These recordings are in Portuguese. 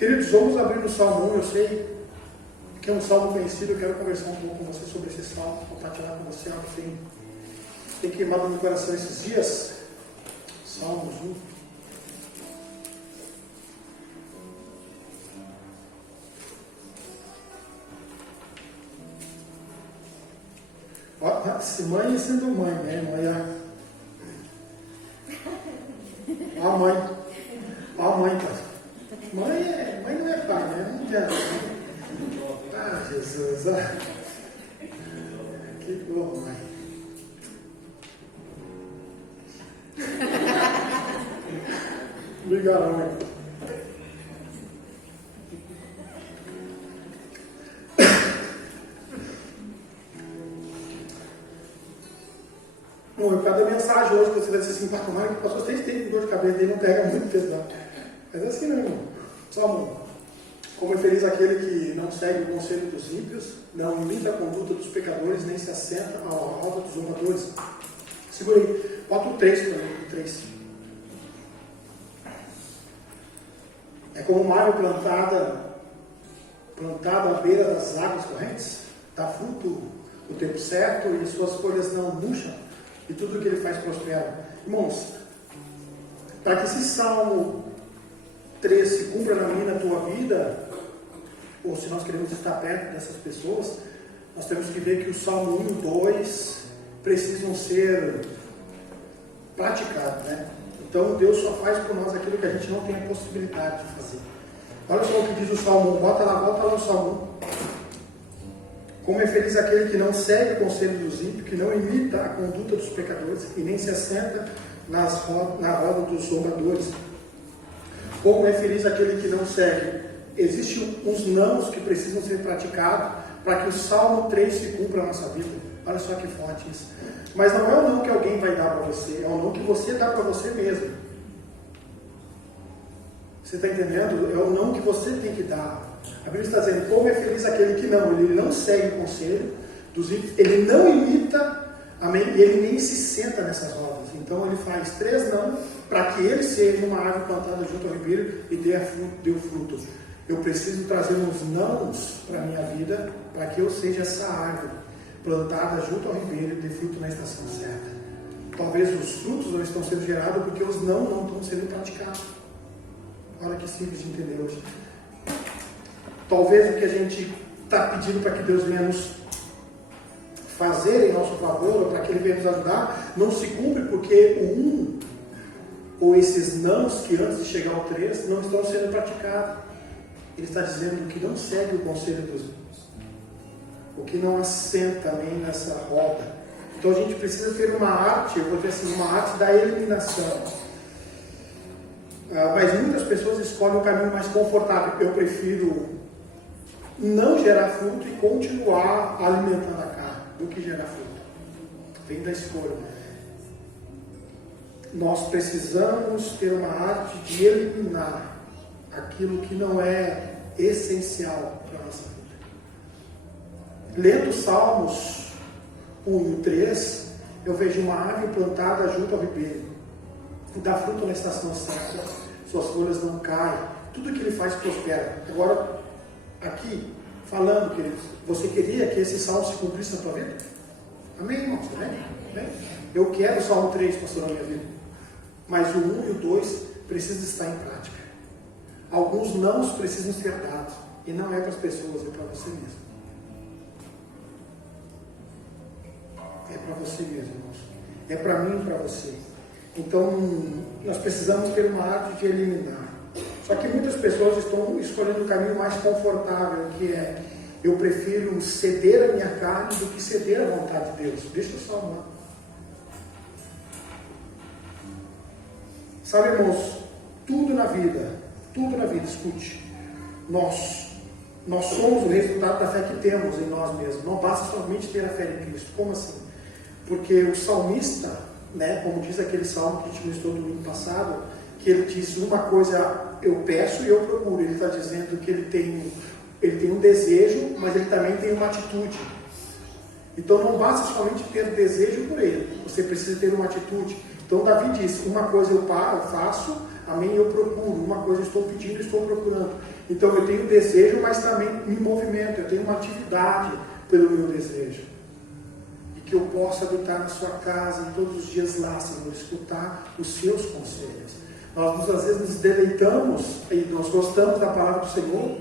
Queridos, vamos abrir no Salmo 1. Eu sei que é um salmo conhecido. Eu quero conversar um pouco com você sobre esse salmo, compartilhar com você algo que tem queimado no meu coração esses dias. Salmos 1. Se mãe sendo mãe, né? Ó a mãe, cara. Mãe não é pai, né? Não adianta. Ah, Jesus, que bom, mãe. Obrigado, mãe. Bom, por causa da mensagem hoje, você vai dizer assim, tomara que o pastor vocês têm dor de cabeça, ele não pega muito pesado. Mas assim não, irmão. Salmo 1. Como é feliz aquele que não segue o conselho dos ímpios, não imita a conduta dos pecadores, nem se assenta à roda dos zombadores. Segura aí. Bota o 3 para mim, o 3. É como uma árvore plantada à beira das águas correntes, dá fruto no tempo certo e suas folhas não murcham, e tudo o que ele faz prospera. Irmãos, para que esse Salmo 3 se cumpra na minha e na tua vida, ou se nós queremos estar perto dessas pessoas, nós temos que ver que o Salmo 1 e 2 precisam ser praticados, né? Então Deus só faz por nós aquilo que a gente não tem a possibilidade de fazer. Olha só o que diz o Salmo 1, volta lá no Salmo 1. Como é feliz aquele que não segue o conselho dos ímpios, que não imita a conduta dos pecadores e nem se assenta na roda dos zombadores. Como é feliz aquele que não segue. Existem uns nãos que precisam ser praticados para que o Salmo 3 se cumpra na nossa vida. Olha só que forte isso. Mas não é o não que alguém vai dar para você, é o não que você dá para você mesmo. Você está entendendo? É o não que você tem que dar. A Bíblia está dizendo, como é feliz aquele que ele não segue o conselho dos ímpios, ele não imita, amém, e ele nem se senta nessas rodas. Então ele faz 3 não, para que ele seja uma árvore plantada junto ao ribeiro e dê fruto. Eu preciso trazer uns nãos para a minha vida, para que eu seja essa árvore plantada junto ao ribeiro e dê fruto na estação certa. Talvez os frutos não estão sendo gerados porque os não estão sendo praticados. Olha que simples de entender hoje. Talvez o que a gente está pedindo para que Deus venha nos fazer em nosso favor, ou para que Ele venha nos ajudar, não se cumpre porque o 1, ou esses nãos que antes de chegar ao 3, não estão sendo praticados. Ele está dizendo que não segue o conselho dos ímpios, o que não assenta nem nessa roda. Então a gente precisa ter uma arte, eu vou dizer assim, uma arte da eliminação. Mas muitas pessoas escolhem o caminho mais confortável. Eu prefiro não gerar fruto e continuar alimentando a carne do que gerar fruto. Vem da escolha. Nós precisamos ter uma arte de eliminar aquilo que não é essencial para a nossa vida. Lendo os Salmos 1 e 3, eu vejo uma árvore plantada junto ao ribeiro, dá fruto na estação certa, suas folhas não caem, tudo que ele faz prospera. Agora, aqui, falando, queridos, você queria que esse salmo se cumprisse na tua vida? Amém, irmãos? Amém? Eu quero o Salmo 3, pastor, na minha vida. Mas o 1 e o 2 precisam estar em prática. Alguns nãos precisam ser dados. E não é para as pessoas, é para você mesmo. É para você mesmo, irmãos. É para mim e para você. Então, nós precisamos ter uma arte de eliminar. Só que muitas pessoas estão escolhendo o caminho mais confortável, que é, eu prefiro ceder a minha carne do que ceder à vontade de Deus. Deixa eu só amar. Sabe, irmãos, tudo na vida, escute, nós somos o resultado da fé que temos em nós mesmos. Não basta somente ter a fé em Cristo. Como assim? Porque o salmista, né, como diz aquele salmo que a gente ministrou no domingo passado, que ele diz uma coisa eu peço e eu procuro. Ele está dizendo que ele tem um desejo, mas ele também tem uma atitude. Então não basta somente ter desejo por ele, você precisa ter uma atitude. Então Davi diz, uma coisa eu faço, amém, eu procuro. Uma coisa eu estou pedindo, eu estou procurando. Então eu tenho desejo, mas também me movimento, eu tenho uma atividade pelo meu desejo. E que eu possa habitar na sua casa e todos os dias lá, Senhor, escutar os seus conselhos. Nós às vezes nos deleitamos e nós gostamos da palavra do Senhor,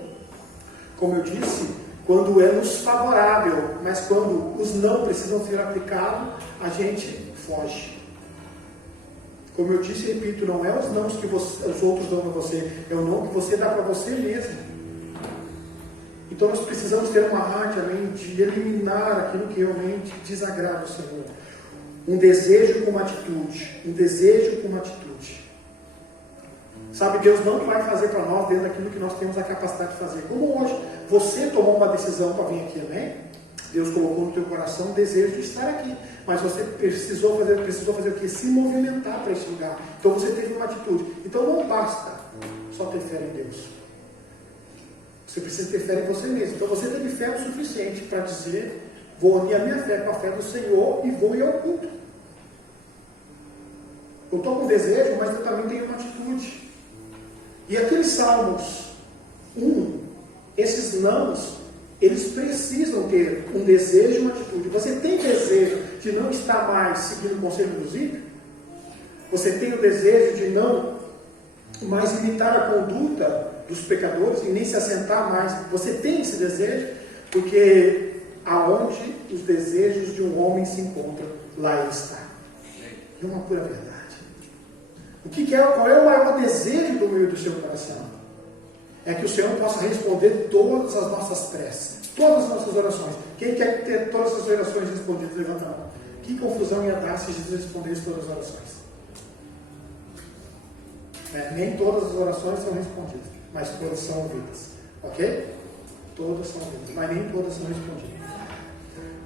como eu disse, quando é nos favorável, mas quando os não precisam ser aplicados, a gente foge. Como eu disse e repito, não é os não que os outros dão para você, é o não que você dá para você mesmo. Então nós precisamos ter uma arte, além de eliminar aquilo que realmente desagrada o Senhor. Um desejo com uma atitude. Um desejo com uma atitude. Sabe, Deus não vai fazer para nós dentro daquilo que nós temos a capacidade de fazer. Como hoje, você tomou uma decisão para vir aqui, amém? Deus colocou no teu coração um desejo de estar aqui. Mas você precisou fazer o quê? Se movimentar para esse lugar. Então você teve uma atitude. Então não basta só ter fé em Deus. Você precisa ter fé em você mesmo. Então você teve fé o suficiente para dizer: vou unir a minha fé com a fé do Senhor e vou ir ao culto. Eu estou com desejo, mas eu também tenho uma atitude. E aqueles Salmos 1, esses nãos, eles precisam ter um desejo e uma atitude. Você tem desejo de não estar mais seguindo o conselho dos ímpios? Você tem o desejo de não mais imitar a conduta dos pecadores e nem se assentar mais? Você tem esse desejo? Porque aonde os desejos de um homem se encontram, lá ele está. É uma pura verdade. Qual é o maior desejo do meu e do seu coração? É que o Senhor possa responder todas as nossas preces, todas as nossas orações. Quem quer ter todas as orações respondidas, levanta a mão. Que confusão ia dar se Jesus respondesse todas as orações? Nem todas as orações são respondidas, mas todas são ouvidas. Ok? Todas são ouvidas, mas nem todas são respondidas.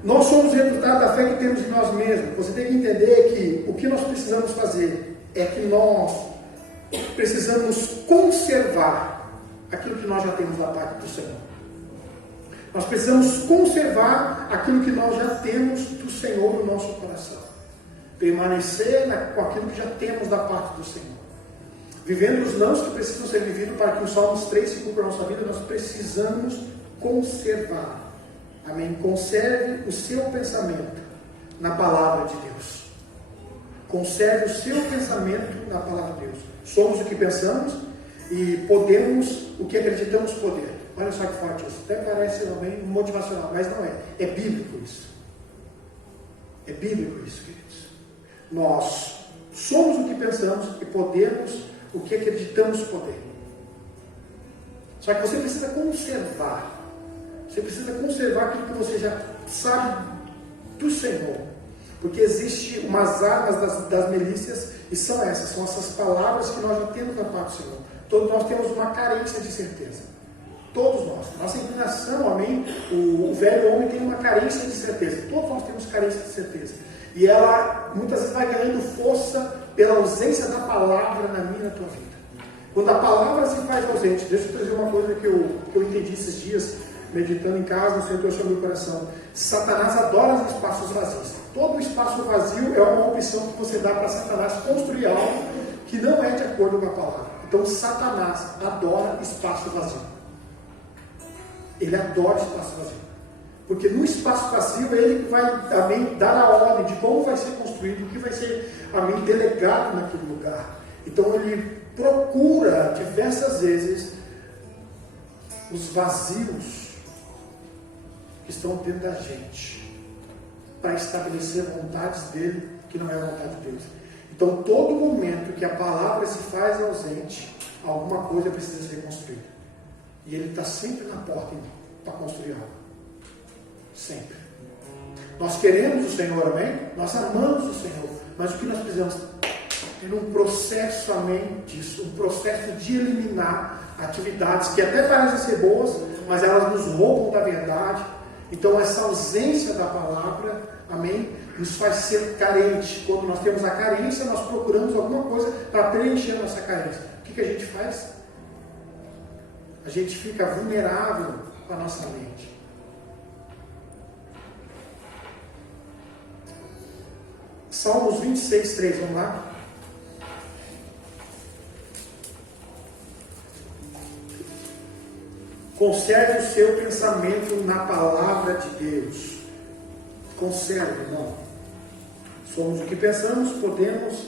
Nós somos resultado da fé que temos em nós mesmos. Você tem que entender que o que nós precisamos fazer é que nós precisamos conservar aquilo que nós já temos da parte do Senhor. Nós precisamos conservar aquilo que nós já temos do Senhor no nosso coração. Permanecer com aquilo que já temos da parte do Senhor. Vivendo os nãos que precisam ser vividos para que os Salmos 3 se cumpram na nossa vida, nós precisamos conservar. Amém? Conserve o seu pensamento na palavra de Deus. Conserve o seu pensamento na palavra de Deus. Somos o que pensamos e podemos o que acreditamos poder. Olha só que forte isso. Até parece também motivacional, mas não é. É bíblico isso. É bíblico isso, queridos. Nós somos o que pensamos e podemos o que acreditamos poder. Só que você precisa conservar. Você precisa conservar aquilo que você já sabe do Senhor. Porque existe umas armas das milícias, e são essas palavras que nós já temos da parte do Senhor. Todos nós temos uma carência de certeza. Todos nós. Nossa inclinação, amém? O velho homem tem uma carência de certeza. Todos nós temos carência de certeza. E ela muitas vezes vai ganhando força pela ausência da palavra na minha e na tua vida. Quando a palavra se faz ausente, deixa eu trazer uma coisa que eu entendi esses dias, meditando em casa, o Senhor trouxe ao meu coração. Satanás adora os espaços vazios. Todo espaço vazio é uma opção que você dá para Satanás construir algo que não é de acordo com a palavra. Então Satanás adora espaço vazio. Ele adora espaço vazio. Porque no espaço vazio é ele que vai também dar a ordem de como vai ser construído, o que vai ser delegado naquele lugar. Então ele procura diversas vezes os vazios que estão dentro da gente para estabelecer vontades dele que não é a vontade de Deus. Então todo momento que a palavra se faz ausente, alguma coisa precisa ser construída. E ele está sempre na porta para construir algo. Sempre. Nós queremos o Senhor, amém? Nós amamos o Senhor. Mas o que nós precisamos ter um processo, amém, disso. Um processo de eliminar atividades que até parecem ser boas, mas elas nos roubam da verdade. Então essa ausência da palavra, amém, nos faz ser carente. Quando nós temos a carência, nós procuramos alguma coisa para preencher a nossa carência. O que a gente faz? A gente fica vulnerável com a nossa mente. Salmos 26, 3, vamos lá? Conserve o seu pensamento na palavra de Deus. Conserve, irmão. Somos o que pensamos, podemos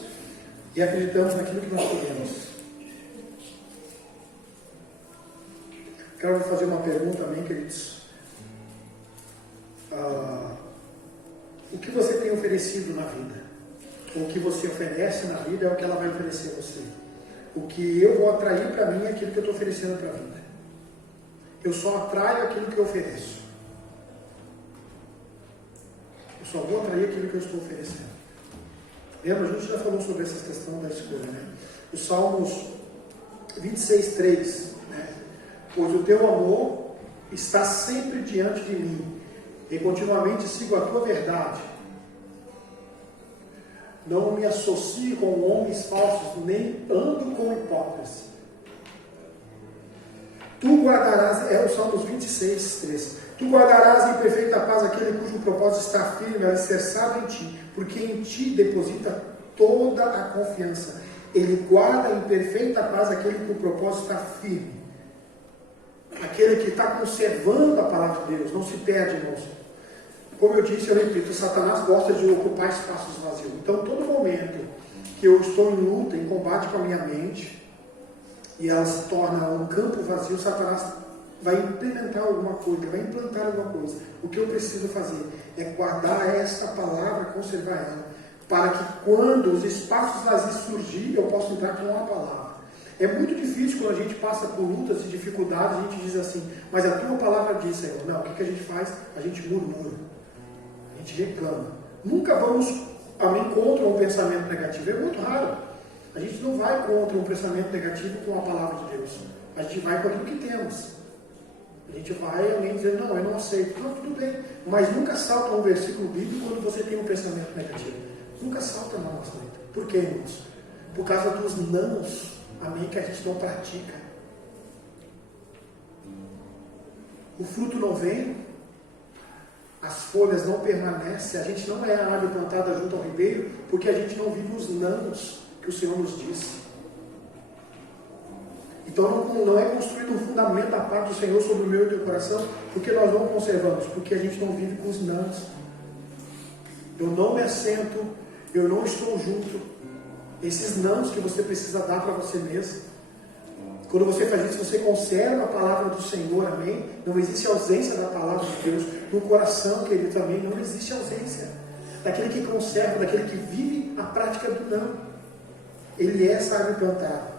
e acreditamos naquilo que nós podemos. Quero fazer uma pergunta também, queridos. O que você tem oferecido na vida? O que você oferece na vida é o que ela vai oferecer a você. O que eu vou atrair para mim é aquilo que eu estou oferecendo para a vida. Eu só atraio aquilo que eu ofereço. Eu só vou atrair aquilo que eu estou oferecendo. Lembra? A gente já falou sobre essa questão da escolha, né? Os Salmos 26:3, né? Pois o teu amor está sempre diante de mim, e continuamente sigo a tua verdade. Não me associo com homens falsos, nem ando com hipócritas. Tu guardarás, é o Salmos 26:3. Tu guardarás em perfeita paz aquele cujo propósito está firme, alicerçado em ti, porque em ti deposita toda a confiança. Ele guarda em perfeita paz aquele cujo propósito está firme. Aquele que está conservando a palavra de Deus, não se perde, irmãos. Como eu disse, eu repito, Satanás gosta de ocupar espaços vazios. Então, todo momento que eu estou em luta, em combate com a minha mente, e ela se torna um campo vazio, Satanás vai implementar alguma coisa, vai implantar alguma coisa. O que eu preciso fazer é guardar esta palavra, conservar ela, para que quando os espaços vazios surgirem, eu possa entrar com a palavra. É muito difícil quando a gente passa por lutas e dificuldades, a gente diz assim, mas a tua palavra diz, Senhor. Não, o que a gente faz? A gente murmura, a gente reclama. Nunca vamos contra um pensamento negativo, é muito raro. A gente não vai contra um pensamento negativo com a palavra de Deus. A gente vai com aquilo que temos. A gente vai alguém dizer, não, eu não aceito. Não, tudo bem. Mas nunca salta um versículo bíblico quando você tem um pensamento negativo. Nunca salta na nossa vida. Por quê, irmãos? Por causa dos nãos, amém, que a gente não pratica. O fruto não vem, as folhas não permanecem, a gente não é a árvore plantada junto ao ribeiro, porque a gente não vive os nãos que o Senhor nos disse. Então não é construído um fundamento da parte do Senhor sobre o meu e o teu coração, porque nós não conservamos, porque a gente não vive com os nãos. Eu não me assento, eu não estou junto. Esses nãos que você precisa dar para você mesmo. Quando você faz isso, você conserva a palavra do Senhor, amém? Não existe ausência da palavra de Deus. No coração, querido, também não existe ausência. Daquele que conserva, daquele que vive a prática do não. Ele é essa árvore plantada.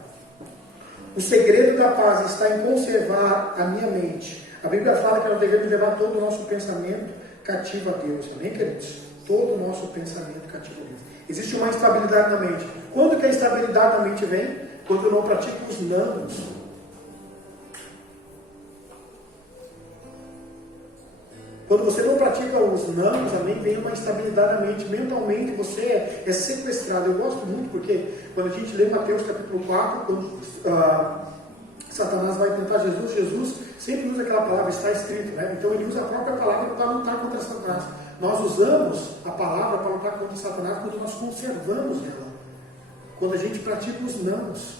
O segredo da paz está em conservar a minha mente. A Bíblia fala que nós devemos levar todo o nosso pensamento cativo a Deus. Amém, queridos? Todo o nosso pensamento cativo a Deus. Existe uma instabilidade na mente. Quando que a instabilidade na mente vem? Quando eu não pratico os nãos. Quando você não pratica os nãos, amém, vem uma instabilidade na mente. Mentalmente você é sequestrado. Eu gosto muito porque quando a gente lê Mateus capítulo 4, quando Satanás vai tentar Jesus, Jesus sempre usa aquela palavra, está escrito, né? Então ele usa a própria palavra para lutar contra Satanás. Nós usamos a palavra para lutar contra Satanás quando nós conservamos ela. Quando a gente pratica os nãos.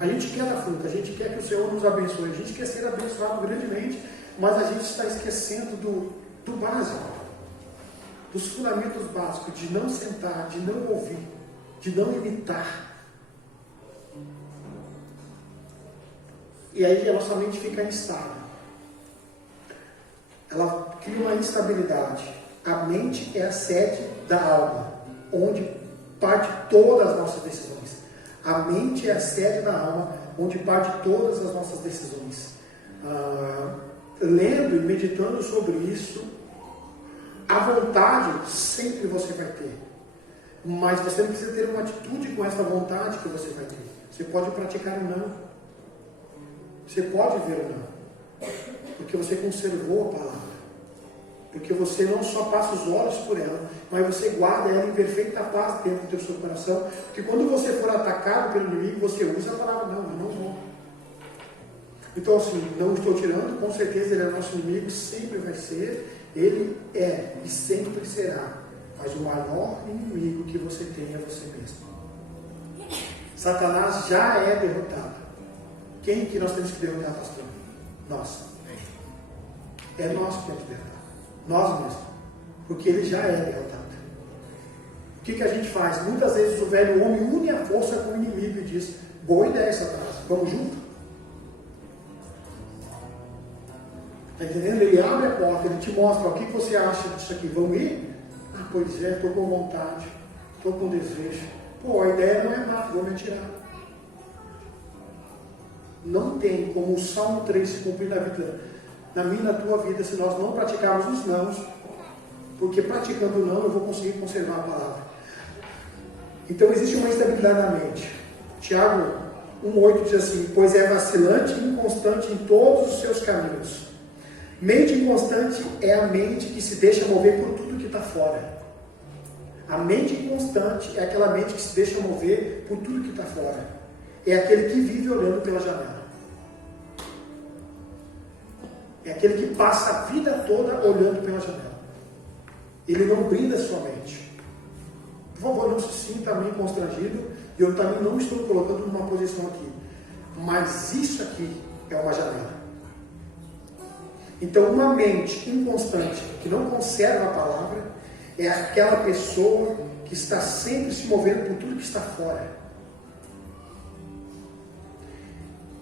A gente quer dar fruta, a gente quer que o Senhor nos abençoe, a gente quer ser abençoado grandemente, mas a gente está esquecendo do básico, dos fundamentos básicos, de não sentar, de não ouvir, de não imitar. E aí a nossa mente fica instável. Ela cria uma instabilidade. A mente é a sede da alma, onde parte todas as nossas decisões. A mente é a sede da alma, onde parte todas as nossas decisões. Lendo e meditando sobre isso, a vontade sempre você vai ter. Mas você não precisa ter uma atitude com essa vontade que você vai ter. Você pode praticar o não. Você pode ver o não. Porque você conservou a palavra. Porque você não só passa os olhos por ela, mas você guarda ela em perfeita paz dentro do seu coração. Porque quando você for atacado pelo inimigo, você usa a palavra não, eu não vou. Então assim, não estou tirando, com certeza ele é nosso inimigo, sempre vai ser, ele é e sempre será. Mas o maior inimigo que você tem é você mesmo. Satanás já é derrotado. Quem que nós temos que derrotar, pastor? Nós. É nós que temos que libertar. Nós mesmos. Porque ele já é derrotado. O que a gente faz? Muitas vezes o velho homem une a força com o inimigo e diz: boa ideia, Satanás, vamos junto. Está entendendo? Ele abre a porta, ele te mostra: o que você acha disso aqui? Vamos ir? Ah, pois é, estou com vontade, estou com desejo. Pô, a ideia não é má, vou me atirar. Não tem como o Salmo 3 se cumprir na minha e na tua vida se nós não praticarmos os nãos, porque praticando o não eu vou conseguir conservar a palavra. Então existe uma instabilidade na mente. Tiago 1,8 diz assim: pois é vacilante e inconstante em todos os seus caminhos. Mente inconstante é a mente que se deixa mover por tudo que está fora. A mente inconstante é aquela mente que se deixa mover por tudo que está fora. É aquele que vive olhando pela janela. É aquele que passa a vida toda olhando pela janela. Ele não brinda a sua mente. Por favor, não se sinta também constrangido. E eu também não estou colocando numa posição aqui. Mas isso aqui é uma janela. Então, uma mente inconstante, que não conserva a palavra, é aquela pessoa que está sempre se movendo por tudo que está fora.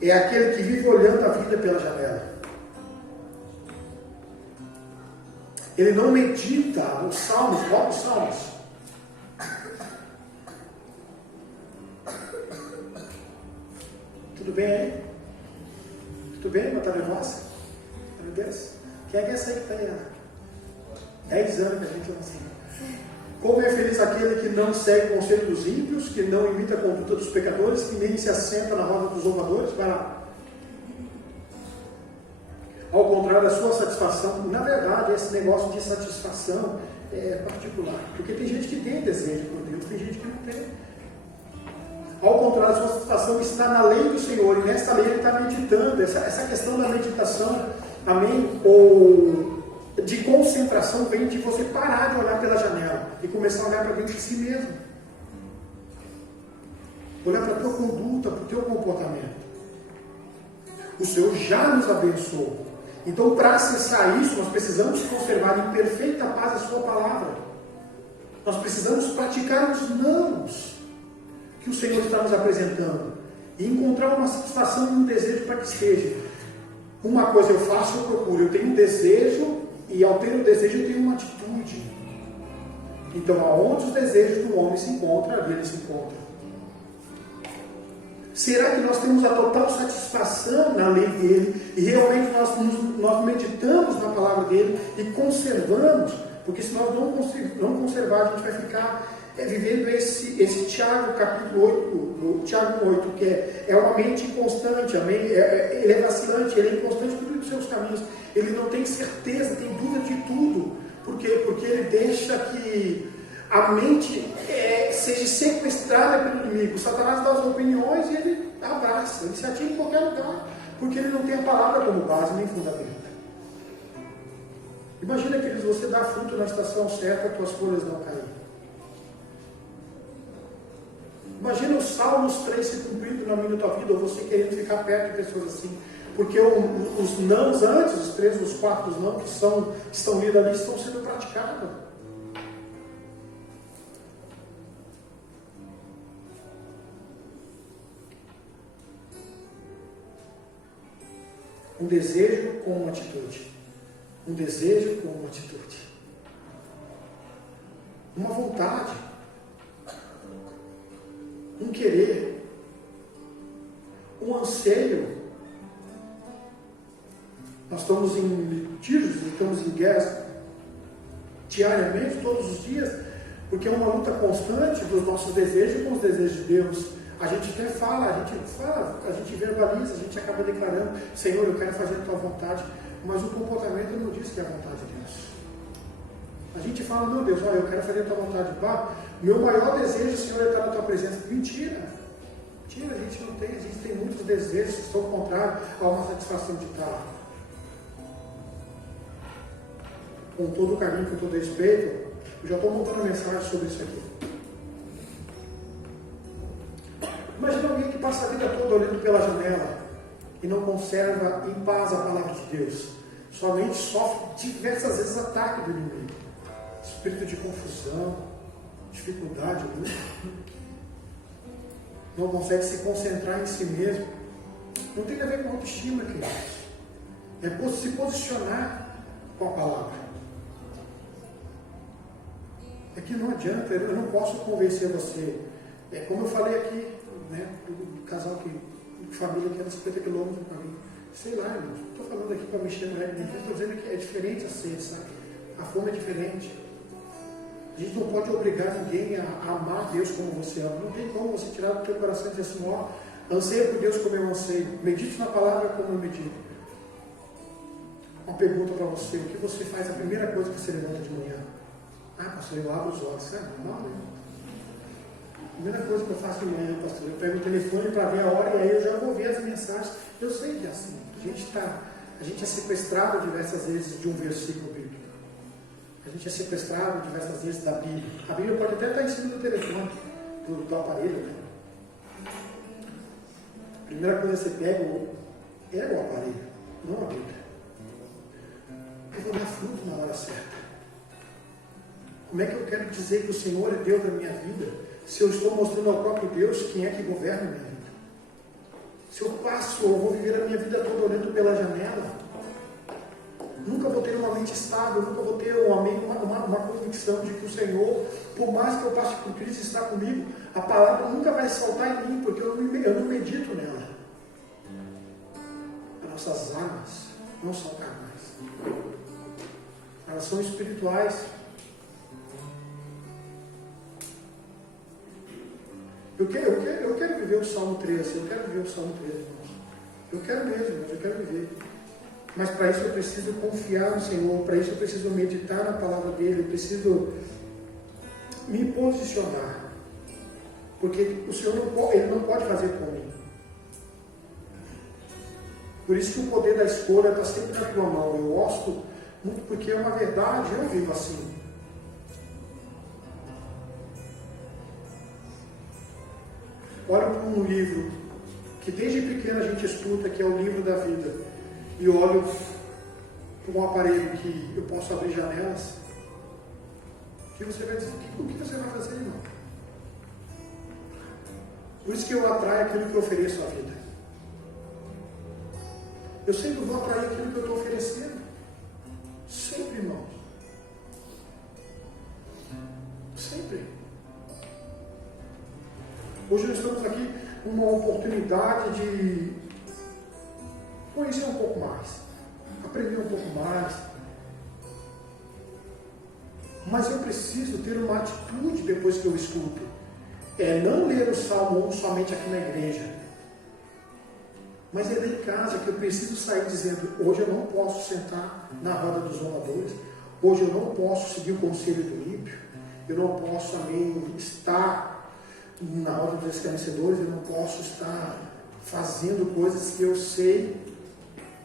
É aquele que vive olhando a vida pela janela. Ele não medita os salmos, bota os salmos. Tudo bem aí? Tudo bem, meu tarefa? Meu Deus, quem é que é essa aí que está aí? 10 anos que a gente não ensina. Como é feliz aquele que não segue o conselho dos ímpios, que não imita a conduta dos pecadores, que nem se assenta na roda dos zombadores. Vai lá. Ao contrário da sua satisfação, na verdade, esse negócio de satisfação é particular. Porque tem gente que tem desejo por Deus, tem gente que não tem. Ao contrário, a sua satisfação está na lei do Senhor, e nesta lei ele está meditando. Essa questão da meditação, amém, ou de concentração, vem de você parar de olhar pela janela e começar a olhar para dentro de si mesmo. Olhar para a tua conduta, para o teu comportamento. O Senhor já nos abençoou. Então, para acessar isso, nós precisamos conservar em perfeita paz a sua palavra. Nós precisamos praticar os nãos que o Senhor está nos apresentando e encontrar uma satisfação e um desejo para que seja. Uma coisa eu faço, eu procuro. Eu tenho um desejo e ao ter o desejo eu tenho uma atitude. Então, aonde os desejos do homem se encontram, ali ele se encontra. Será que nós temos a total satisfação na lei dele e realmente nós meditamos na palavra dele e conservamos? Porque se nós não conservar, a gente vai ficar vivendo esse Tiago capítulo 8, Tiago 8, que é uma mente inconstante, ele é vacilante, ele é inconstante em todos os seus caminhos, ele não tem certeza, tem dúvida de tudo. Por quê? Porque ele deixa que a mente seja sequestrada pelo inimigo. Satanás dá as opiniões e ele abraça, ele se atira em qualquer lugar, porque ele não tem a palavra como base nem fundamento. Imagina, queridos, você dá fruto na estação certa, as tuas folhas não caírem. Imagina os Salmos 3 se cumprindo na minha e tua vida, ou você querendo ficar perto de pessoas assim. Porque os nãos antes, os 3 dos 4 nãos que estão lidos ali, estão sendo praticados. Um desejo com uma atitude. Um desejo com uma atitude. Uma vontade. Um querer. Um anseio. Nós estamos em litígios, estamos em guerras diariamente, todos os dias, porque é uma luta constante dos nossos desejos com os desejos de Deus. A gente até fala, a gente verbaliza, a gente acaba declarando: Senhor, eu quero fazer a tua vontade, mas o comportamento não diz que é a vontade de Deus. A gente fala: meu Deus, olha, eu quero fazer a tua vontade. Meu maior desejo, Senhor, é estar na tua presença. Mentira, a gente não tem, a gente tem muitos desejos que estão contrários a uma satisfação de estar. Com todo o carinho, com todo o respeito, eu já estou montando uma mensagem sobre isso aqui. Imagina alguém que passa a vida toda olhando pela janela. e não conserva em paz a palavra de Deus, sua mente sofre diversas vezes ataque do inimigo. Espírito de confusão, dificuldade, não consegue se concentrar em si mesmo. Não tem a ver com autoestima, queridos. É se posicionar com a palavra. É que não adianta, eu não posso convencer você. É como eu falei aqui, né, do casal de família que era 50 quilômetros para mim. Sei lá, irmãos, não estou falando aqui para mexer no ego, estou dizendo que é diferente a sede, sabe? A fome é diferente. A gente não pode obrigar ninguém a amar Deus como você ama. Não tem como você tirar do teu coração e dizer assim, ó, anseia por Deus como eu anseio. Medite na palavra como eu medito. Uma pergunta para você, o que você faz a primeira coisa que você levanta de manhã? Ah, pastor, eu abro os olhos. É normal, né? A primeira coisa que eu faço de manhã, pastor, eu pego o telefone para ver a hora e aí eu já vou ver as mensagens. Eu sei que é assim. A gente é sequestrado diversas vezes de um versículo bíblico. A gente é sequestrado diversas vezes da Bíblia. A Bíblia pode até estar em cima do telefone, do aparelho, né? A primeira coisa que você pega é o aparelho, não a Bíblia. Eu vou dar fruto na hora certa. Como é que eu quero dizer que o Senhor é Deus da minha vida, se eu estou mostrando ao próprio Deus quem é que governa a minha vida? Se eu vou viver a minha vida toda olhando pela janela, nunca vou ter uma mente estável, nunca vou ter uma convicção de que o Senhor, por mais que eu passe por crise, está comigo. A palavra nunca vai saltar em mim, porque eu não medito nela. As nossas armas não são carnais, elas são espirituais. Eu quero viver o Salmo 13, eu quero viver o Salmo 13, irmãos. Eu quero mesmo, mas eu quero viver. Mas para isso eu preciso confiar no Senhor, para isso eu preciso meditar na palavra dele, eu preciso me posicionar. Porque o Senhor ele não pode fazer por mim. Por isso que o poder da escolha está sempre na tua mão. Eu gosto muito porque é uma verdade, eu vivo assim. Olho para um livro que desde pequeno a gente estuda, que é o livro da vida, e olho para um aparelho que eu posso abrir janelas, que você vai dizer, o que você vai fazer, irmão? Por isso que eu atraio aquilo que eu ofereço à vida. Eu sempre vou atrair aquilo que eu estou oferecendo. Sempre, irmãos. Sempre. Hoje nós estamos aqui com uma oportunidade de conhecer um pouco mais, aprender um pouco mais. Mas eu preciso ter uma atitude depois que eu escuto. É não ler o Salmo 1 somente aqui na igreja, mas é lá em casa que eu preciso sair dizendo, hoje eu não posso sentar na roda dos zombadores, hoje eu não posso seguir o conselho do ímpio, eu não posso também estar na roda dos escarnecedores, eu não posso estar fazendo coisas que eu sei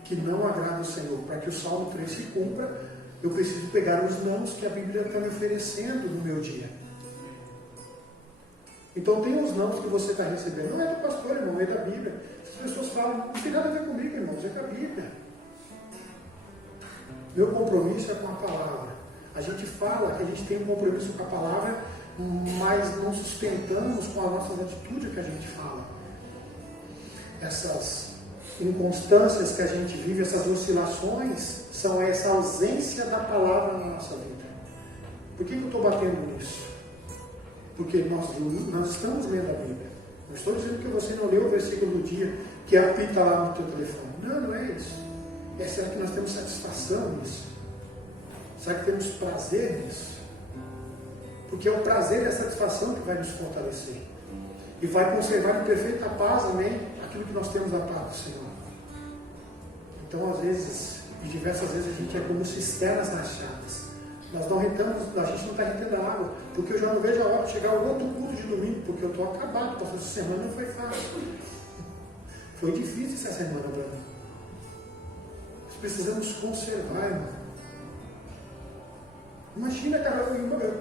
que não agradam ao Senhor. Para que o Salmo 3 se cumpra, eu preciso pegar os nãos que a Bíblia está me oferecendo no meu dia. Então tem os nãos que você está recebendo. Não é do pastor, irmão, é da Bíblia. As pessoas falam, não tem nada a ver comigo, irmãos, é com a Bíblia. Meu compromisso é com a palavra. A gente fala que a gente tem um compromisso com a palavra, mas não sustentamos com as nossas atitudes que a gente fala. Essas inconstâncias que a gente vive, essas oscilações, são essa ausência da palavra na nossa vida. Por que eu estou batendo nisso? Porque nós estamos lendo a Bíblia. Não estou dizendo que você não leu o versículo do dia que apita lá no teu telefone. Não, não é isso. É será que nós temos satisfação nisso? Será que temos prazer nisso? Porque é o prazer e a satisfação que vai nos fortalecer. E vai conservar em perfeita paz, amém, aquilo que nós temos da parte do Senhor. Então, às vezes, e diversas vezes, a gente é como cisternas nas chaves. Nós não retamos, a gente não está retendo a água, porque eu já não vejo a hora de chegar ao outro culto de domingo, porque eu estou acabado, porque essa semana não foi fácil. Foi difícil essa semana para mim. Nós precisamos conservar, irmão. Imagina, cara,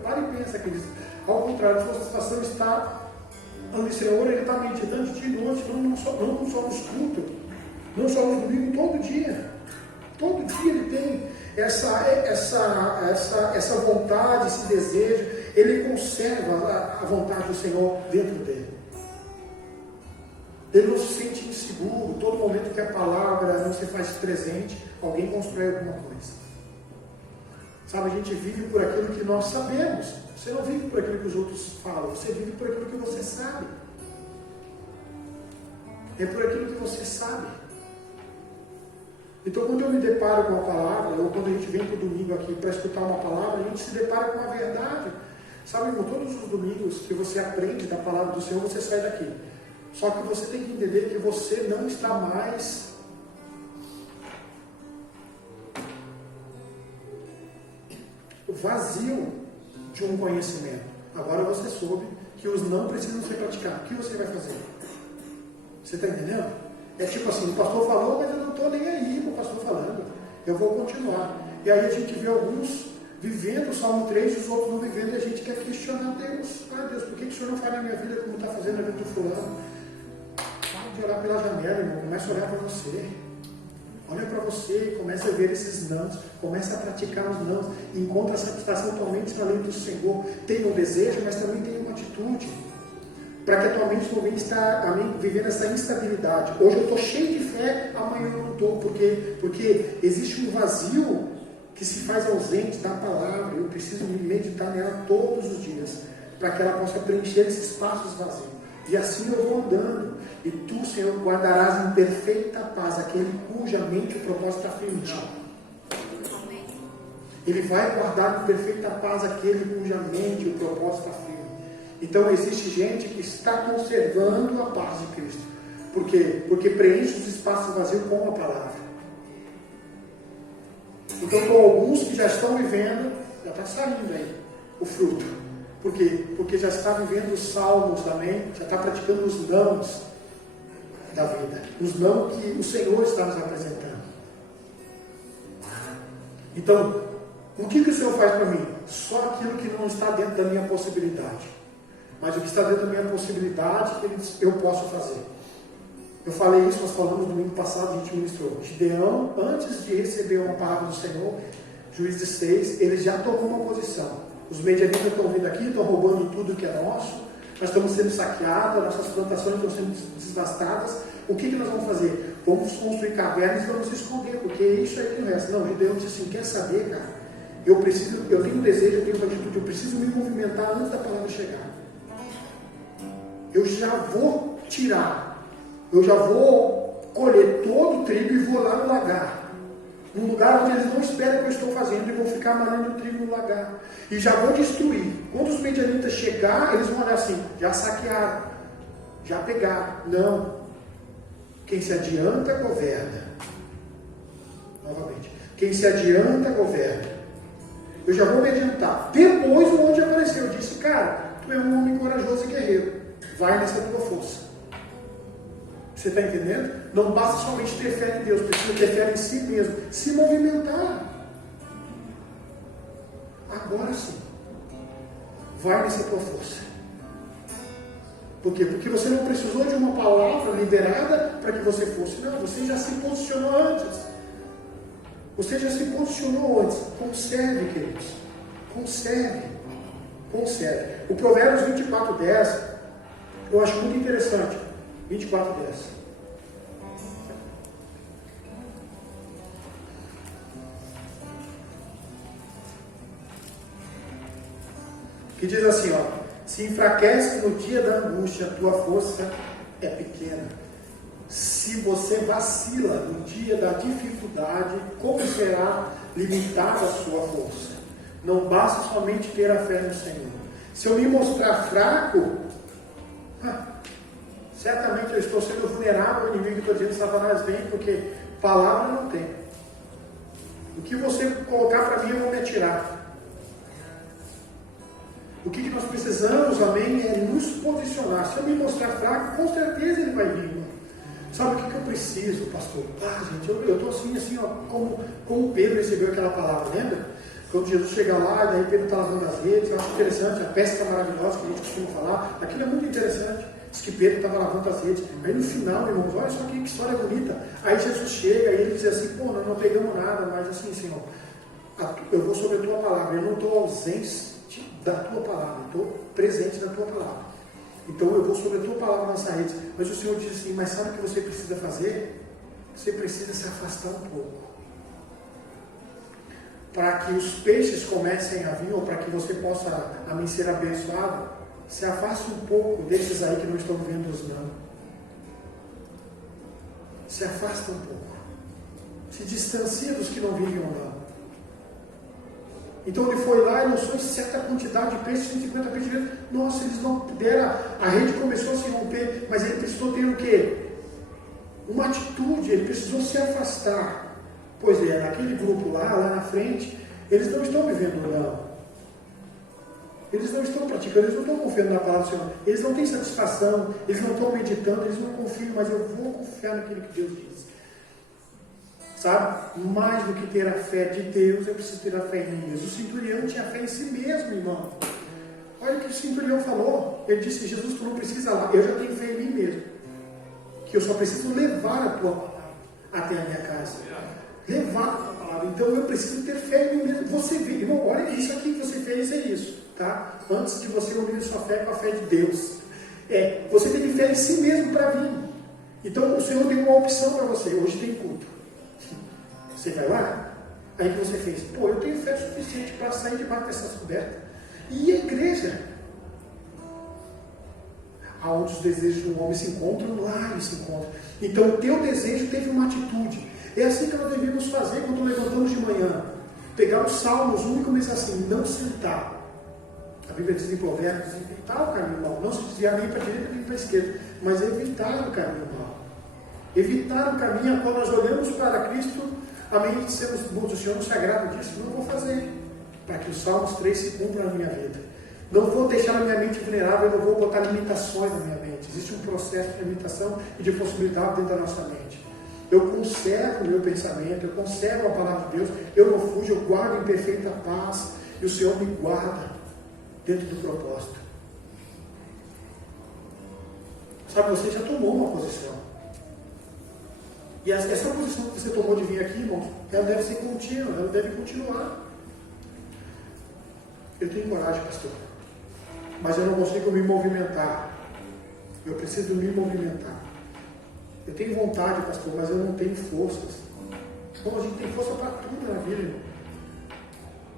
para e pensa, queridos. Ao contrário, se a situação está, o Senhor, ele está meditando de noite, não só nos cultos. Não só no domingo, todo dia. Todo dia ele tem essa vontade, esse desejo. Ele conserva a vontade do Senhor dentro dele. Ele não se sente inseguro. Todo momento que a palavra não se faz presente, alguém constrói alguma coisa. Sabe, a gente vive por aquilo que nós sabemos. Você não vive por aquilo que os outros falam. Você vive por aquilo que você sabe. É por aquilo que você sabe. Então, quando eu me deparo com a palavra, ou quando a gente vem para o domingo aqui para escutar uma palavra, a gente se depara com a verdade. Sabe, irmão, todos os domingos que você aprende da palavra do Senhor, você sai daqui. Só que você tem que entender que você não está mais vazio de um conhecimento. Agora você soube que os não precisam ser praticados. O que você vai fazer? Você está entendendo? É tipo assim, o pastor falou, mas eu não estou nem aí com o pastor falando. Eu vou continuar. E aí a gente vê alguns vivendo o Salmo 3 e os outros não vivendo, e a gente quer questionar Deus. Ah, Deus, por que o Senhor não faz na minha vida como está fazendo na vida do fulano? Para de olhar pela janela, irmão. Começa a olhar para você. Olha para você e começa a ver esses nãos. Começa a praticar os nãos. Encontra a satisfação totalmente na lei do Senhor. Tem um desejo, mas também tem uma atitude. Para que a tua mente não venha estar vivendo essa instabilidade. Hoje eu estou cheio de fé, amanhã eu não estou. Porque existe um vazio que se faz ausente da palavra. Eu preciso meditar nela todos os dias, para que ela possa preencher esses espaços vazios. E assim eu vou andando. E tu, Senhor, guardarás em perfeita paz aquele cuja mente o propósito está firme. Ele vai guardar em perfeita paz aquele cuja mente o propósito está firme. Então existe gente que está conservando a paz de Cristo. Por quê? Porque preenche os espaços vazios com a palavra. Então, com alguns que já estão vivendo, já está saindo aí o fruto. Por quê? Porque já está vivendo os salmos também, já está praticando os nãos da vida. Os não que o Senhor está nos apresentando. Então, o que o Senhor faz para mim? Só aquilo que não está dentro da minha possibilidade. Mas o que está dentro da minha possibilidade, eu posso fazer. Eu falei isso, nós falamos no domingo passado, a gente ministrou. Gideão, antes de receber uma palavra do Senhor, Juízes 6, ele já tomou uma posição. Os medianitas estão vindo aqui, estão roubando tudo que é nosso, nós estamos sendo saqueados, nossas plantações estão sendo desvastadas. O que nós vamos fazer? Vamos construir cavernas e vamos se esconder, porque é isso aí que não resta. Não, Gideão disse assim, quer saber, cara? Eu tenho um desejo, eu tenho uma atitude, eu preciso me movimentar antes da palavra chegar. Eu já vou tirar, eu já vou colher todo o trigo e vou lá no lagar. Num lugar onde eles não esperam o que eu estou fazendo e vão ficar malhando o trigo no lagar. E já vou destruir. Quando os medianitas chegar, eles vão olhar assim, já saquearam, já pegaram. Não. Quem se adianta, governa. Novamente. Quem se adianta, governa. Eu já vou me adiantar. Depois o anjo apareceu. Eu disse, cara, tu é um homem corajoso e guerreiro. Vai nessa tua força. Você está entendendo? Não basta somente ter fé em Deus, precisa ter fé em si mesmo. Se movimentar. Agora sim. Vai nessa tua força. Por quê? Porque você não precisou de uma palavra liberada para que você fosse. Não, você já se posicionou antes. Você já se posicionou antes. Conserve, queridos. Conserve. Conserve. O Provérbios 24:10, eu acho muito interessante. 24:10. Que diz assim, ó: se enfraquece no dia da angústia, tua força é pequena. Se você vacila no dia da dificuldade, como será limitada a sua força? Não basta somente ter a fé no Senhor. Se eu me mostrar fraco, certamente eu estou sendo vulnerável ao inimigo, que estou dizendo, Satanás vem, porque palavra não tem. O que você colocar para mim, eu vou me atirar. O que nós precisamos, amém, é nos posicionar. Se eu me mostrar fraco, com certeza ele vai vir, irmão. Sabe o que eu preciso, pastor? Gente, eu estou assim, ó, como Pedro recebeu aquela palavra, lembra? Quando Jesus chega lá, daí Pedro está lavando as redes, eu acho interessante, a pesca maravilhosa que a gente costuma falar, aquilo é muito interessante. Diz que Pedro estava lavando as redes. Aí no final, irmãos, olha só que história bonita. Aí Jesus chega e ele diz assim, pô, nós não pegamos nada, mas assim, Senhor, eu vou sobre a tua palavra, eu não estou ausente da tua palavra, eu estou presente na tua palavra. Então eu vou sobre a tua palavra lançar redes. Mas o Senhor diz assim, mas sabe o que você precisa fazer? Você precisa se afastar um pouco. Para que os peixes comecem a vir, ou para que você possa a mim ser abençoado, se afaste um pouco desses aí que não estão vendo os não. Se afasta um pouco. Se distancia dos que não vivem o não. Então ele foi lá e lançou certa quantidade de peixes, 150 peixes. Nossa, eles não puderam, a rede começou a se romper, mas ele precisou ter o quê? Uma atitude, ele precisou se afastar. Pois é, naquele grupo lá na frente, eles não estão vivendo o não. Eles não estão praticando, eles não estão confiando na palavra do Senhor. Eles não têm satisfação, eles não estão meditando, eles não confiam, mas eu vou confiar naquilo que Deus diz. Sabe? Mais do que ter a fé de Deus, eu preciso ter a fé em mim mesmo. O centurião tinha fé em si mesmo, irmão. Olha o que o centurião falou. Ele disse, Jesus, tu não precisa lá, eu já tenho fé em mim mesmo. Que eu só preciso levar a tua palavra até a minha casa. Levar a tua palavra. Então eu preciso ter fé em mim mesmo. Você vê, irmão, olha isso aqui que você fez, é isso. Tá? Antes de você unir sua fé com a fé de Deus. Você teve fé em si mesmo para vir. Então o Senhor deu uma opção para você. Hoje tem culto. Você vai lá? Aí que você fez? Pô, eu tenho fé suficiente para sair debaixo dessas cobertas. E a igreja? Aonde os desejos do homem se encontram, lá eles se encontram. Então o teu desejo teve uma atitude. É assim que nós devemos fazer quando levantamos de manhã. Pegar os Salmos 1 e começar assim, não sentar. A Bíblia diz em Provérbios, evitar o caminho mau. Não se desviar nem para a direita nem para a esquerda, mas evitar o caminho mau. Evitar o caminho a qual nós olhamos para Cristo, amém, dissemos, bom, o Senhor não se agrada disso, não vou fazer. Para que os Salmos 3 se cumpram na minha vida. Não vou deixar a minha mente vulnerável, eu não vou botar limitações na minha mente. Existe um processo de limitação e de possibilidade dentro da nossa mente. Eu conservo o meu pensamento, eu conservo a palavra de Deus, eu não fujo, eu guardo em perfeita paz, e o Senhor me guarda dentro do propósito. Sabe, você já tomou uma posição. E essa posição que você tomou de vir aqui, irmãos, ela deve ser contínua, ela deve continuar. Eu tenho coragem, pastor, mas eu não consigo me movimentar. Eu preciso me movimentar. Eu tenho vontade, pastor, mas eu não tenho forças. Bom, a gente tem força para tudo na vida, irmão.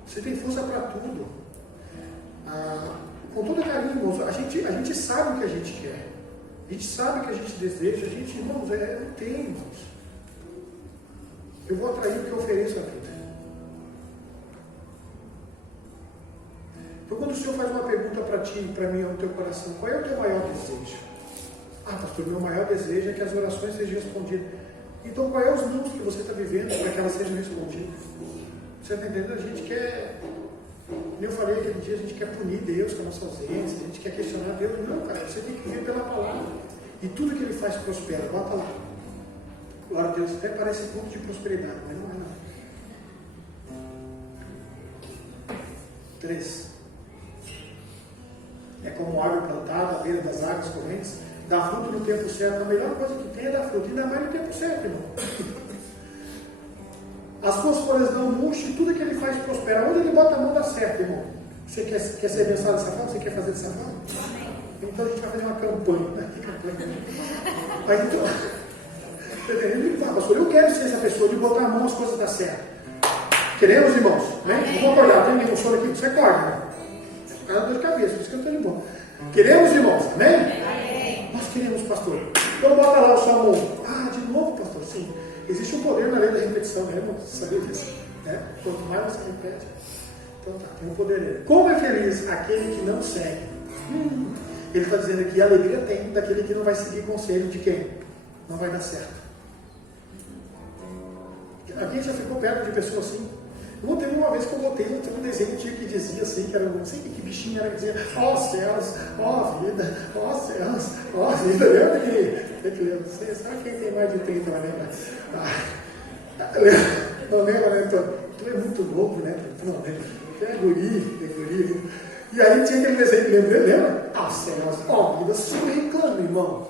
Você tem força para tudo. Com todo carinho, irmãos, a gente sabe o que a gente quer. A gente sabe o que a gente deseja. A gente, irmãos, não tem, irmãos. Eu vou atrair o que eu ofereço à vida. Então, quando o Senhor faz uma pergunta para ti e para mim no teu coração, qual é o teu maior desejo? Pastor, meu maior desejo é que as orações sejam respondidas. Então, qual é os números que você está vivendo para que elas sejam respondidas? Você está entendendo? A gente quer, como eu falei aquele dia, a gente quer punir Deus com a nossa ausência, a gente quer questionar Deus. Não, cara, você tem que viver pela palavra. E tudo que Ele faz prospera. Bota lá. Glória a Deus, até parece ponto de prosperidade, mas não é não. 3. É como árvore plantada à beira das águas correntes, dá fruto no tempo certo. A melhor coisa que tem é dar fruto, ainda mais no tempo certo, irmão. As suas folhas dão murcho e tudo que ele faz prospera. Onde ele bota a mão dá certo, irmão. Você quer ser abençoado dessa forma? Você quer fazer dessa forma? Então a gente vai fazer uma campanha. Né? Que campanha? Aí então, ele fala, pastor, eu quero ser essa pessoa de botar a mão as coisas dão certo. Queremos, irmãos? Né? Vamos acordar, tem nenhum sono aqui? Você acorda, né? Fica na dor de cabeça, por isso que eu estou de bom. Queremos, irmãos? Amém? Nós queremos, pastor. Então bota lá o Salmo 1. De novo, pastor, sim. Existe um poder na lei da repetição, né, irmão? Você sabia disso? Quanto mais você repete. Então tá, tem um poder nele. Como é feliz aquele que não segue? Ele está dizendo aqui, a alegria tem daquele que não vai seguir conselho de quem? Não vai dar certo. Alguém já ficou perto de pessoas assim? Eu teve uma vez que eu botei um desenho que dizia assim, que era, não sei que bichinho era, que dizia, ó céus, ó vida, ó céus, ó vida. Lembra que sabe quem tem mais de 30 vai lembrar? Não lembra, né? Tu é muito novo, né? Tu não lembra. Tu é guri. E aí tinha aquele desenho, lembra? Ah, céus, ó, vida surricando, irmão.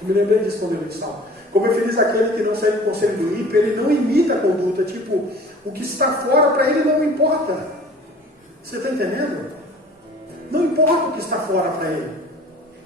Eu me lembrei disso quando eu li o salmo. Como é feliz aquele que não segue o conselho do ímpio, ele não imita a conduta, tipo, o que está fora para ele não importa. Você está entendendo? Não importa o que está fora para ele.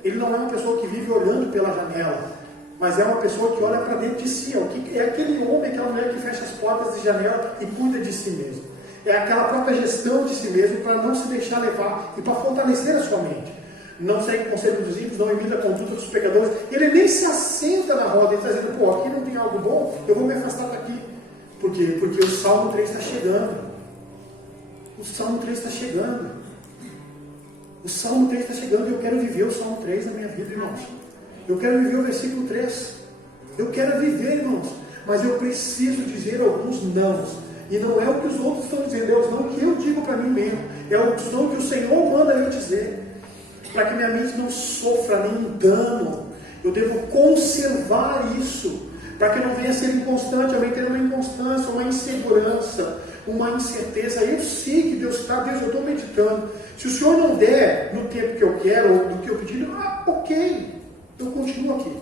Ele não é uma pessoa que vive olhando pela janela, mas é uma pessoa que olha para dentro de si. É aquele homem, aquela mulher que fecha as portas de janela e cuida de si mesmo. É aquela própria gestão de si mesmo para não se deixar levar e para fortalecer a sua mente. Não segue o conselho dos ímpios, não imita a conduta dos pecadores. Ele nem se assenta na roda e está dizendo, pô, aqui não tem algo bom, eu vou me afastar daqui. Por quê? Porque o Salmo 3 está chegando. O Salmo 3 está chegando. O Salmo 3 está chegando e eu quero viver o Salmo 3 na minha vida, irmãos. Eu quero viver o versículo 3. Eu quero viver, irmãos. Mas eu preciso dizer alguns nãos. E não é o que os outros estão dizendo, é o que eu digo para mim mesmo. É o que o Senhor manda eu dizer. Para que minha mente não sofra nenhum dano. Eu devo conservar isso. Para que não venha a ser inconstante, aumentando uma inconstância, uma insegurança, uma incerteza. Eu sei que Deus está, Deus, eu estou meditando. Se o Senhor não der no tempo que eu quero, ou do que eu pedi, ok, eu continuo aqui.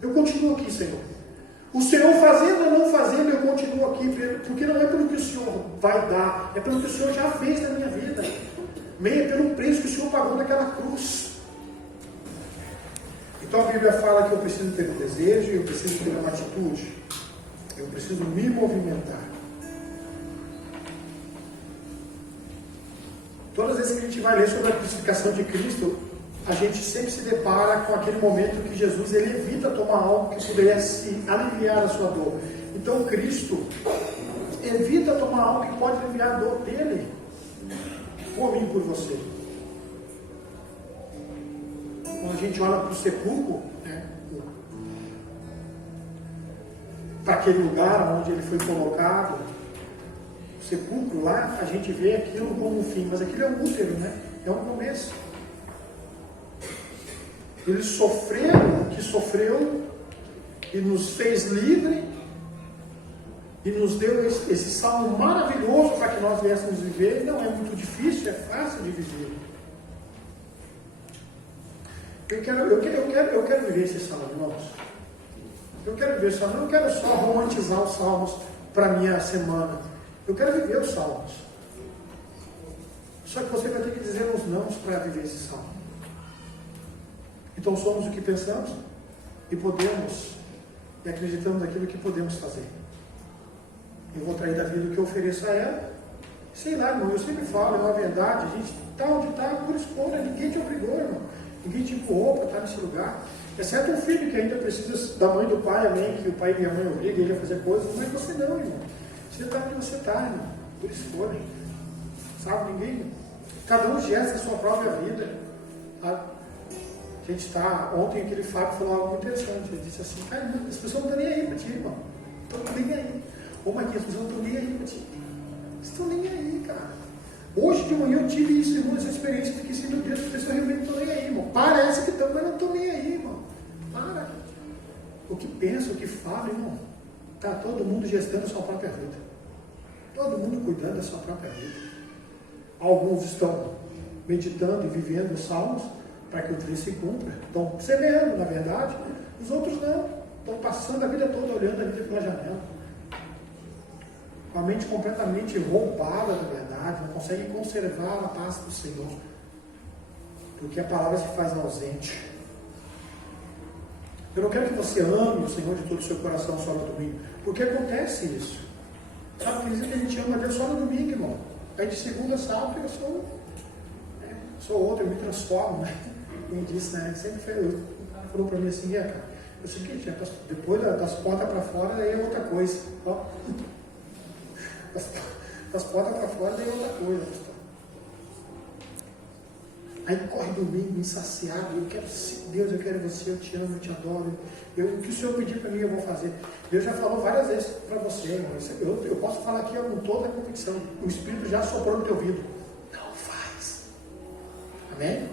Eu continuo aqui, Senhor. O Senhor fazendo ou não fazendo, eu continuo aqui, porque não é pelo que o Senhor vai dar, é pelo que o Senhor já fez na minha vida. É pelo preço que o Senhor pagou naquela cruz. Então a Bíblia fala que eu preciso ter um desejo, eu preciso ter uma atitude, eu preciso me movimentar. Todas as vezes que a gente vai ler sobre a crucificação de Cristo, a gente sempre se depara com aquele momento que Jesus ele evita tomar algo que pudesse aliviar a sua dor. Então Cristo evita tomar algo que pode aliviar a dor dele, por mim, por você. Quando a gente olha para o sepulcro, né, para aquele lugar onde ele foi colocado, o sepulcro lá, a gente vê aquilo como um fim, mas aquilo é um útero, né? É um começo. Ele sofreu o que sofreu e nos fez livre e nos deu esse salmo maravilhoso para que nós viéssemos viver. Não é muito difícil, é fácil de viver. Eu quero viver esse salmo, irmãos. Eu quero viver esse salmo. Eu não quero só romantizar os salmos para a minha semana. Eu quero viver os salmos. Só que você vai ter que dizer uns nãos para viver esse salmo. Então somos o que pensamos e podemos, e acreditamos naquilo que podemos fazer. Eu vou trair da vida o que eu ofereço a ela. Sei lá, irmão, eu sempre falo, é uma verdade. A gente está onde está por escolha, ninguém te obrigou, irmão. Ninguém te empurrou para estar nesse lugar. Exceto um filho que ainda precisa da mãe e do pai, amém, que o pai e a mãe obrigam ele a fazer coisas, mas você não, irmão. Você está onde você está, irmão, por escolha. Sabe, ninguém. Cada um gesta a sua própria vida. A gente está, ontem aquele Fábio falou algo muito interessante. Ele disse assim, cara, as pessoas não estão nem aí para ti, irmão. Não estão nem aí. Ô Marquinhos, as pessoas não estão nem aí para ti. Eles estão nem aí, cara. Hoje de manhã eu tive isso, irmão, essa experiência, fiquei assim, meu Deus, as pessoas realmente não estão nem aí, irmão. Parece que estão, mas não estão nem aí, irmão. Para. O que pensa, o que fala, irmão. Está todo mundo gestando a sua própria vida. Todo mundo cuidando da sua própria vida. Alguns estão meditando e vivendo os salmos para que o 3 se cumpra. Estão percebendo, na verdade. Os outros não. Estão passando a vida toda olhando a vida pela janela. Com a mente completamente roubada da verdade. Não conseguem conservar a paz do Senhor. Porque a palavra se faz ausente. Eu não quero que você ame o Senhor de todo o seu coração só no domingo. Porque acontece isso. Sabe, por isso que a gente ama Deus só no domingo, irmão. Aí de segunda a sábado eu sou outro, eu me transformo, né? Como disse, né? Sempre foi, o cara falou para mim assim, cara, eu sei que depois das portas para fora daí é outra coisa. Ó. Das portas para fora daí é outra coisa, pastor. Aí corre domingo, insaciado, eu quero Deus, eu quero você, eu te amo, eu te adoro. O que o Senhor pedir para mim, eu vou fazer. Deus já falou várias vezes para você, irmão. Eu posso falar aqui com toda a convicção. O Espírito já soprou no teu ouvido. Não faz. Amém?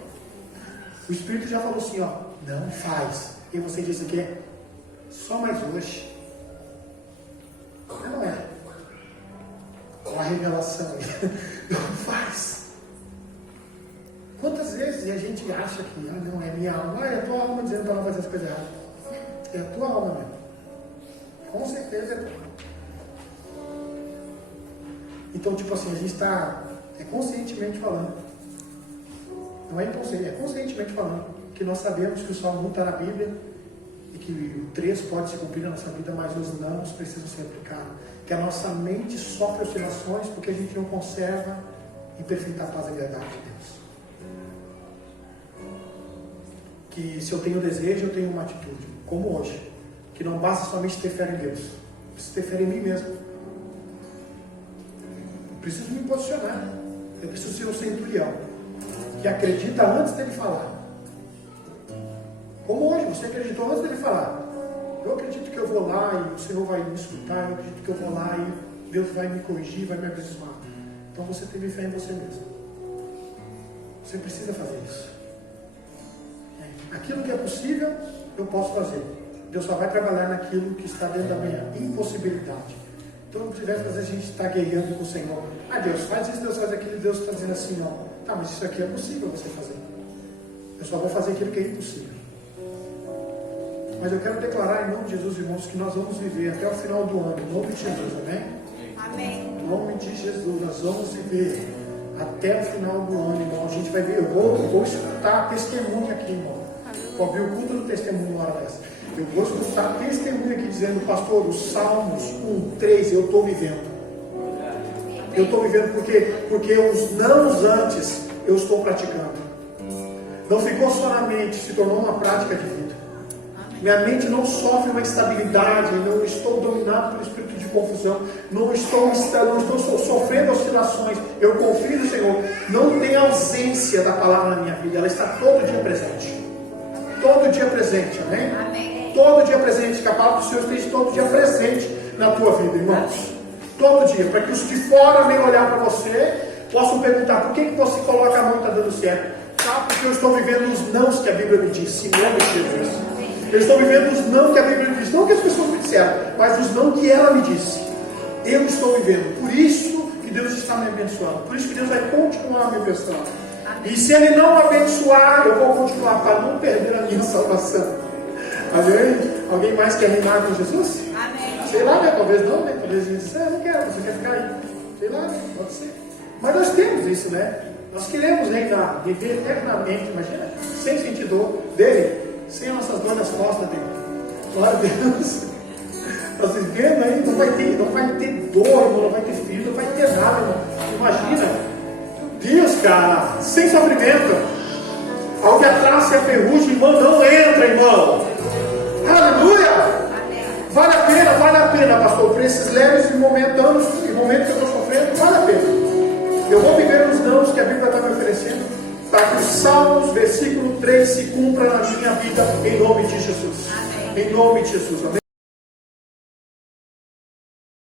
O Espírito já falou assim, ó, não faz. E você diz o quê? Só mais hoje. Não é? Olha a revelação aí. Não faz. vezes a gente acha que, não, é minha alma, é a tua alma dizendo para não fazer as coisas erradas. É a tua alma mesmo. Com certeza é a tua alma. Então, tipo assim, a gente está conscientemente falando. Não é inconsciente, é conscientemente falando. Que nós sabemos que o Salmo 1 está na Bíblia e que o 3 pode se cumprir na nossa vida, mas os nãos precisam ser aplicados. Que a nossa mente sofre oscilações porque a gente não conserva em perfeita paz a verdade de Deus. Que se eu tenho desejo, eu tenho uma atitude, como hoje. Que não basta somente ter fé em Deus, eu preciso ter fé em mim mesmo. Eu preciso me posicionar. Eu preciso ser um centurião que acredita antes dele falar. Como hoje, você acreditou antes dele falar. Eu acredito que eu vou lá e o Senhor vai me escutar. Eu acredito que eu vou lá e Deus vai me corrigir, vai me abençoar. Então você teve fé em você mesmo. Você precisa fazer isso. Aquilo que é possível, eu posso fazer. Deus só vai trabalhar naquilo que está dentro da minha impossibilidade. Então, às vezes a gente está guerreando com o Senhor. Deus faz isso, Deus faz aquilo, Deus está dizendo assim, não. Tá, mas isso aqui é possível você fazer. Eu só vou fazer aquilo que é impossível. Mas eu quero declarar em nome de Jesus, irmãos, que nós vamos viver até o final do ano, em nome de Jesus, amém? Amém. Em nome de Jesus, nós vamos viver até o final do ano, irmão. A gente vai ver, eu vou escutar testemunho aqui, irmão. Vou abrir o culto do testemunho na hora dessa. Eu vou escutar testemunho aqui dizendo, pastor, os Salmos 1, 3, eu estou vivendo. Eu estou vivendo porque os nãos antes eu estou praticando. Não ficou só na mente, se tornou uma prática de vida. Minha mente não sofre uma instabilidade, não estou dominado pelo espírito de confusão, não estou sofrendo oscilações. Eu confio no Senhor. Não tem ausência da palavra na minha vida, ela está todo dia presente. Todo dia presente, amém? Amém. Todo dia presente, que a palavra do Senhor esteja todo dia presente na tua vida, irmãos. Amém. Todo dia, para que os de fora venham olhar para você, possam perguntar, por que você coloca a mão e está dando certo? Porque eu estou vivendo os nãos que a Bíblia me disse, em nome de Jesus. Eu estou vivendo os não que a Bíblia me disse, não que as pessoas me disseram, mas os não que ela me disse. Eu estou vivendo, por isso que Deus está me abençoando, por isso que Deus vai continuar me abençoando. E se Ele não abençoar, eu vou continuar para não perder a minha salvação. Amém? Alguém mais quer reinar com Jesus? Amém. Sei lá, né? Talvez não, né? Talvez a gente disse, não quero, você quer ficar aí. Sei lá, né? Pode ser. Mas nós temos isso, né? Nós queremos reinar, viver eternamente, imagina, sem sentir dor dele, sem as nossas dores nas costas dele. Glória a Deus. Nós vivendo aí, não vai ter dor, irmão, não vai ter filho, não vai ter nada, irmão. Imagina. Deus, cara, sem sofrimento. Ao que a traça e a ferrugem, irmão, não entra, irmão. Aleluia! Vale a pena, pastor, por esses leves momentos que eu estou sofrendo, vale a pena. Eu vou viver os nãos que a Bíblia está me oferecendo, para que os Salmos, versículo 3, se cumpra na minha vida, em nome de Jesus. Amém. Em nome de Jesus. Amém.